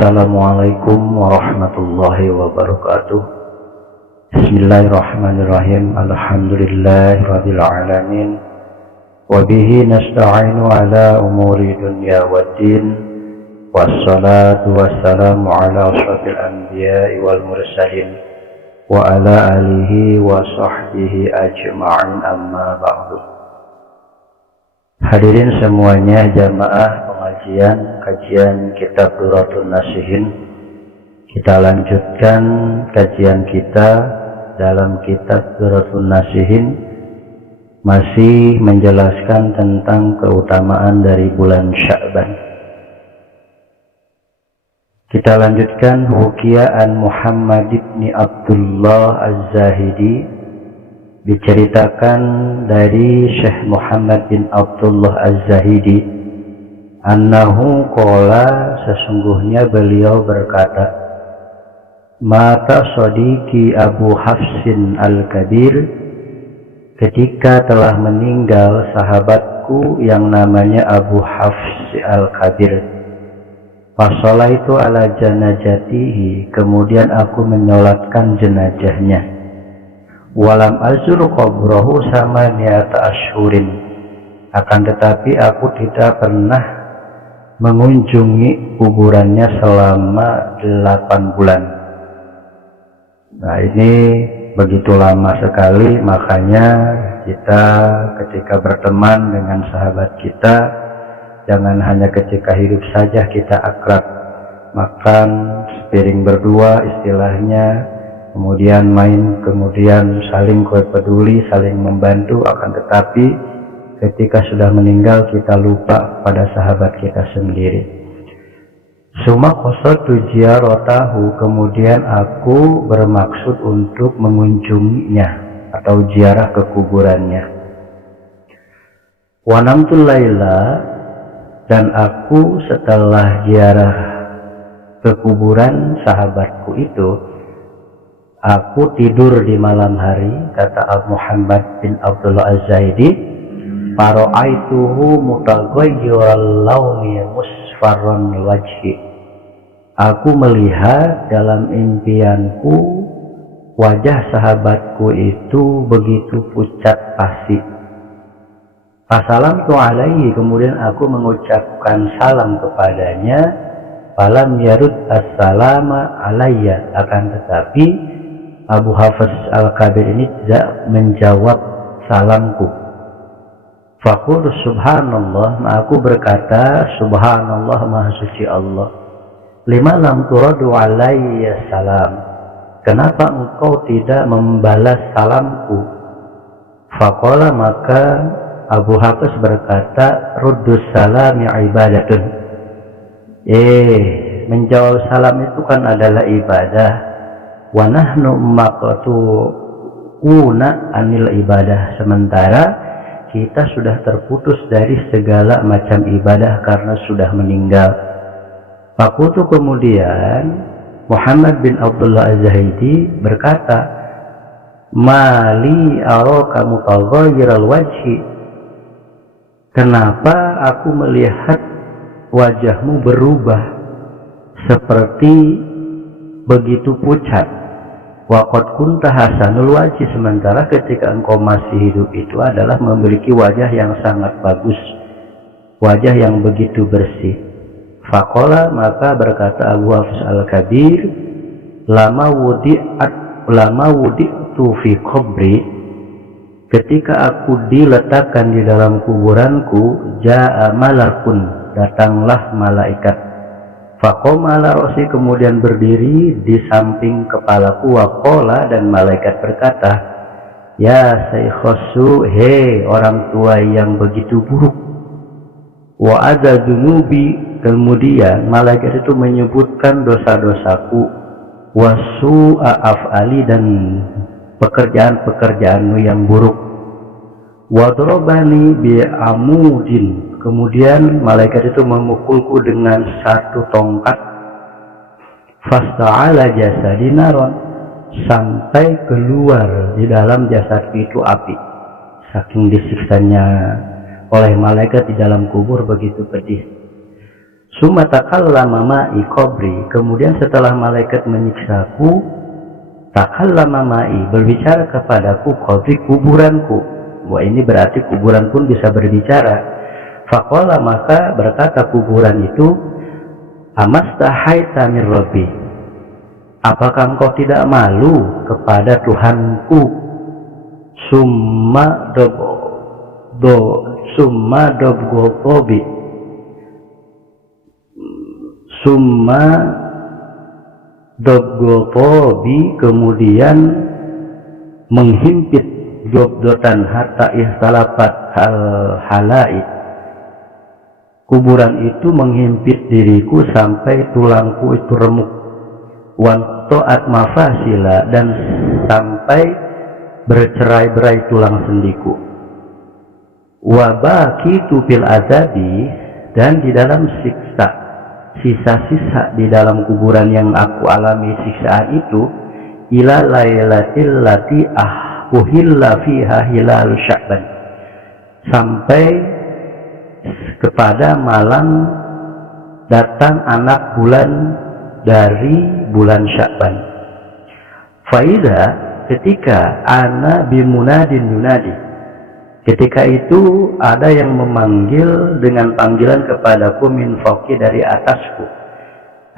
Assalamualaikum warahmatullahi wabarakatuh. Bismillahirrahmanirrahim. Alhamdulillahirabbil alamin. Wa bihi nasta'inu ala umuri dunya waddin. Wassalatu wassalamu ala asyrafil anbiya'i wal mursalin wa ala alihi wa sahbihi ajma'in, amma ba'du. Hadirin semuanya, jamaah kajian kitab Durratun Nasihin. Kita lanjutkan kajian kita dalam kitab Durratun Nasihin, masih menjelaskan tentang keutamaan dari bulan Sya'ban. Kita lanjutkan Hukia'an Muhammad ibn Abdullah Az-Zahidi. Diceritakan dari Syekh Muhammad bin Abdullah Az-Zahidi, annahu qala, sesungguhnya beliau berkata, mata sodiki Abu Hafsin Al-Kabir, ketika telah meninggal sahabatku yang namanya Abu Hafs Al-Kabir. Fasolah itu ala janajatihi, kemudian aku menyolatkan jenazahnya. Walam azur qabrahu sama niata asyhurin, akan tetapi aku tidak pernah mengunjungi kuburannya selama 8 bulan. Nah, ini begitu lama sekali, makanya kita ketika berteman dengan sahabat kita, jangan hanya ketika hidup saja kita akrab, makan sepiring berdua istilahnya, kemudian main, kemudian saling peduli, saling membantu, akan tetapi ketika sudah meninggal kita lupa pada sahabat kita sendiri. Suma qasatu ziyaratahu, kemudian aku bermaksud untuk mengunjunginya atau ziarah ke kuburannya. Wa namtul laila, dan aku setelah ziarah ke kuburan sahabatku itu, aku tidur di malam hari, kata Abu Muhammad bin Abdullah Az-Zahidi. Fara'aituhu mutaghayyiral launi musfarran wajhi, aku melihat dalam impianku wajah sahabatku itu begitu pucat pasi. Fasalamtu alaihi, kemudian aku mengucapkan salam kepadanya. Falam yarud assalama alayya, akan tetapi Abu Hafs Al-Kabir ini tidak menjawab salamku. Faqul subhanallah, aku berkata subhanallah, maha suci Allah. Lima lam turadu alayya salam, kenapa engkau tidak membalas salamku? Faqala, maka Abu Hafs berkata, ruddus salami ibadatun. Menjawab salam itu kan adalah ibadah. Wa nahnu maqtu'una anil ibadah, sementara kita sudah terputus dari segala macam ibadah karena sudah meninggal. Fakultu, kemudian Muhammad bin Abdullah Az-Zahidi berkata, mali araka mutaghayyiral wajhi, kenapa aku melihat wajahmu berubah seperti begitu pucat? Waqad kunta hasanul wajhi, sementara ketika engkau masih hidup itu adalah memiliki wajah yang sangat bagus, wajah yang begitu bersih. Faqala, maka berkata Abu Hafs Al-Kabir, lama wudi'tu fi qabri, ketika aku diletakkan di dalam kuburanku, ja'a malakun, datanglah malaikat. Faqoma ala ra'si, kemudian berdiri di samping kepalaku. Waqala, dan malaikat berkata, ya saykhosu, hei orang tua yang begitu buruk. Wa adza dunubi, kemudian malaikat itu menyebutkan dosa-dosaku. Wa su'a af'ali, dan pekerjaan-pekerjaanmu yang buruk. Wa darabani bi amudin, kemudian malaikat itu memukulku dengan satu tongkat. Fasta'ala jasadi naron, sampai keluar di dalam jasad itu api. Saking disiksanya oleh malaikat di dalam kubur begitu pedih. Summa takallama ma'i qabri, kemudian setelah malaikat menyiksaku, takallama ma'i, berbicara kepadaku, qabri, kuburanku. Wah, ini berarti kuburan pun bisa berbicara. Faqala, maka berkata kuburan itu, amastahaita min rabbi, apakah engkau tidak malu kepada Tuhanku? Summa dobgotobi, summa dobgotobi, kemudian menghimpit dobdotan hatta ihtalafat halai, kuburan itu menghimpit diriku sampai tulangku itu remuk, wantoat mafasila, dan sampai bercerai-berai tulang sendiku, wabakitu fil azabi, dan di dalam siksa, sisa-sisa di dalam kuburan yang aku alami siksaan itu, ila lailatil lati uhilla fiha hilal Sya'ban, sampai kepada malam datang anak bulan dari bulan Sya'ban. Faida, ketika ana bimunadin yunadi, ketika itu ada yang memanggil dengan panggilan kepadaku min fauqi, dari atasku,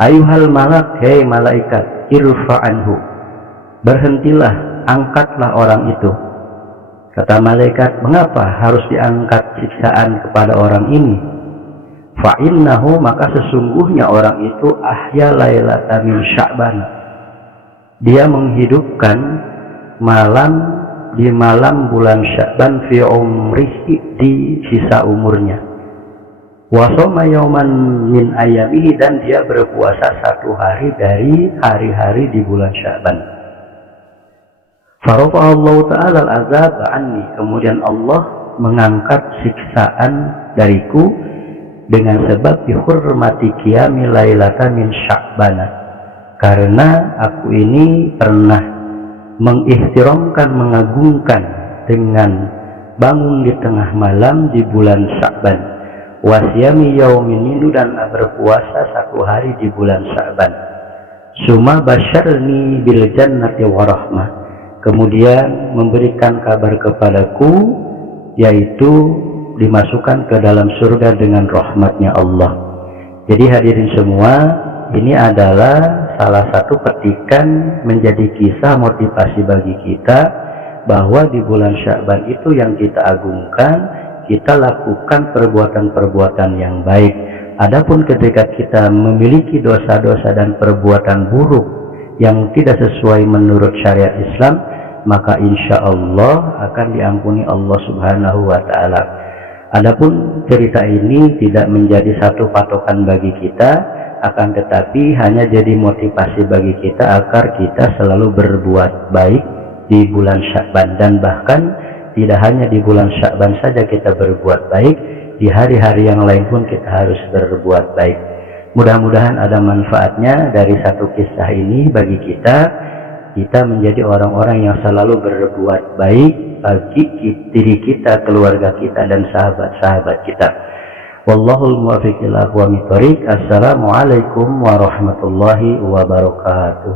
ayuhal malak, hei malaikat, irfa'anhu, berhentilah, angkatlah orang itu. Kata malaikat, mengapa harus diangkat siksaan kepada orang ini? Fa'innahu, maka sesungguhnya orang itu ahya lailata min Sya'ban, dia menghidupkan malam di malam bulan Sya'ban, fi umrihi, di sisa umurnya, wasoma yauman min ayamihi, dan dia berpuasa satu hari dari hari-hari di bulan Sya'ban. Farafa'allahu ta'ala al-azab anni, kemudian Allah mengangkat siksaan dariku dengan sebab dihurmati qiyami lailatan min Sya'ban, karena aku ini pernah mengihtiramkan, mengagungkan dengan bangun di tengah malam di bulan Sya'ban, wasyami yaumin minhu, dan berpuasa satu hari di bulan Sya'ban. Summa basyarni bil jannati wa rahmah, kemudian memberikan kabar kepadaku, yaitu dimasukkan ke dalam surga dengan rahmatnya Allah. Jadi hadirin semua, ini adalah salah satu petikan menjadi kisah motivasi bagi kita, bahwa di bulan Sya'ban itu yang kita agungkan, kita lakukan perbuatan-perbuatan yang baik. Adapun ketika kita memiliki dosa-dosa dan perbuatan buruk yang tidak sesuai menurut syariat Islam, maka insya Allah akan diampuni Allah Subhanahu wa Ta'ala. Adapun cerita ini tidak menjadi satu patokan bagi kita, akan tetapi hanya jadi motivasi bagi kita agar kita selalu berbuat baik di bulan Sya'ban, dan bahkan tidak hanya di bulan Sya'ban saja kita berbuat baik, di hari-hari yang lain pun kita harus berbuat baik. Mudah-mudahan ada manfaatnya dari satu kisah ini bagi kita menjadi orang-orang yang selalu berbuat baik bagi diri kita, keluarga kita, dan sahabat-sahabat kita. Wallahul muwaffiq ila aqwamit thoriq. Assalamualaikum warahmatullahi wabarakatuh.